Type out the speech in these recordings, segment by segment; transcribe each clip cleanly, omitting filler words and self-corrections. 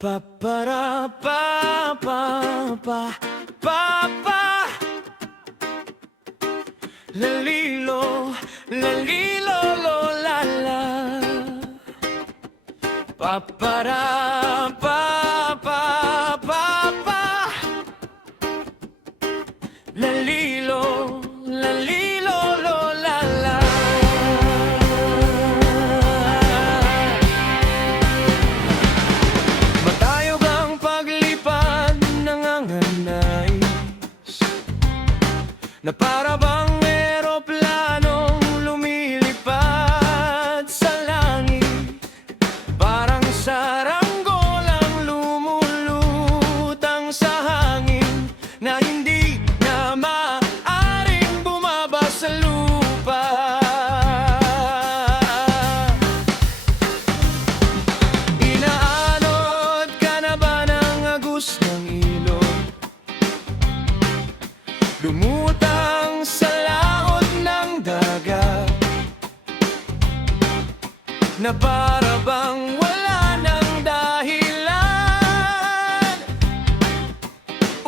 Pa para pa pa pa pa pa lalilo lalilo lo la la pa para pa pa pa pa lalilo lalilo lo la la. Matayog ang paglipad nanganganais na para bang eroplanong lumilipad sa langit, parang saranggolang lumulutang sa hangin na hindi na maaaring bumaba sa lupa. Inaanod ka na ba ng agos ng ilog? Lumutang sa laot ng dagat na para bang wala ng dahilan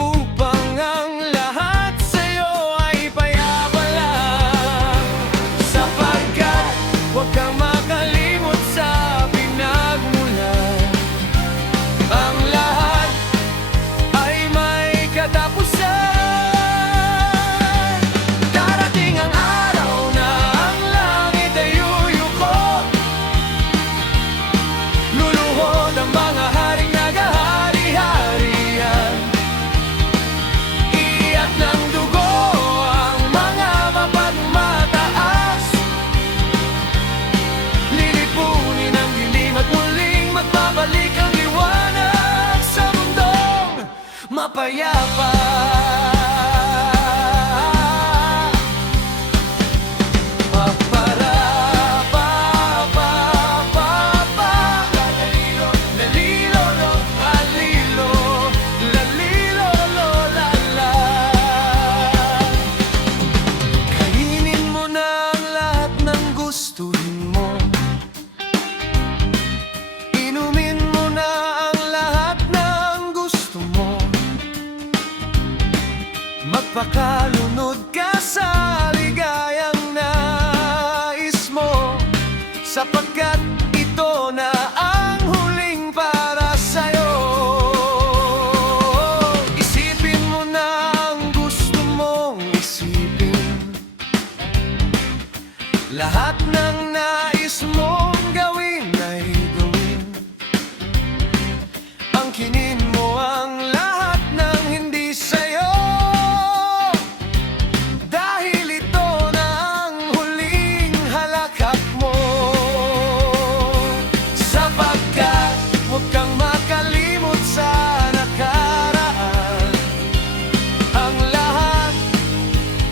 upang ang lahat sa'yo ay payapa lang. Sapagkat huwag kang makalimot sa pinagmulan, ang lahat ay may katapusan. Darating ang araw na ang langit ay yuyuko, luluhod ang mga haring nagahari-harian, iyak ng dugo ang mga mapagmataas, lilipunin ang dilim at muling magbabalik ang liwanag sa mundong mapayapa. Pa para pa pa pa pa lalilo lalilo lo lalilo lalilo lo la la. Kainin mo na ang lahat ng gustuhin mo, inumin mo na ang lahat ng gusto mo, magpakalunod ka sa ligayang nais mo, sapagkat ito na ang huling para sa'yo. Isipin mo na ang gusto mong isipin, lahat ng nais mong gawin ay gawin, angkinin mo ang lahat ng hindi sa'yo, dahil ito na ang huling halakhak mo. Sapagkat huwag kang makalimot sa nakaraan, ang lahat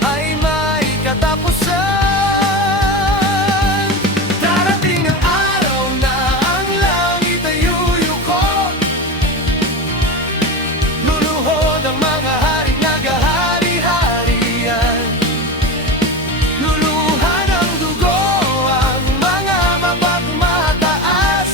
ay may katapusan. Darating ang araw na ang langit ay yuyuko, luluhod ang mga haring nagahari-harian, luluhan ang dugo ang mga mapagmataas,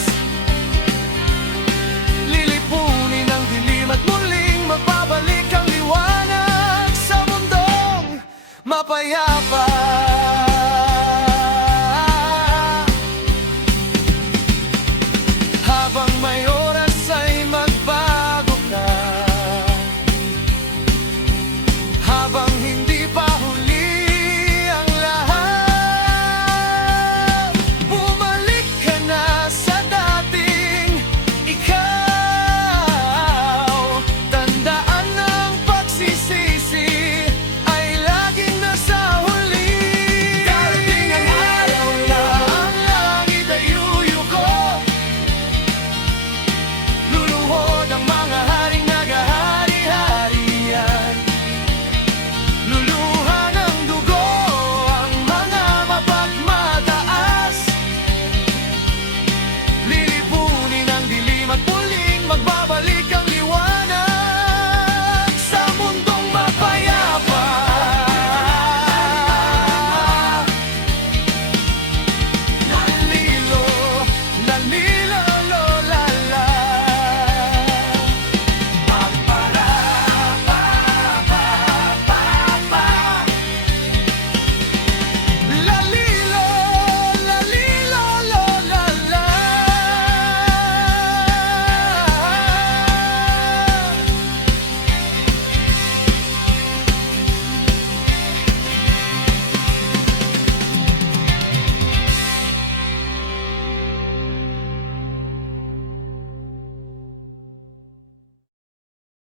lilipunin ang dilim at muling magbabalik ang liwanag sa mundong mapayapa.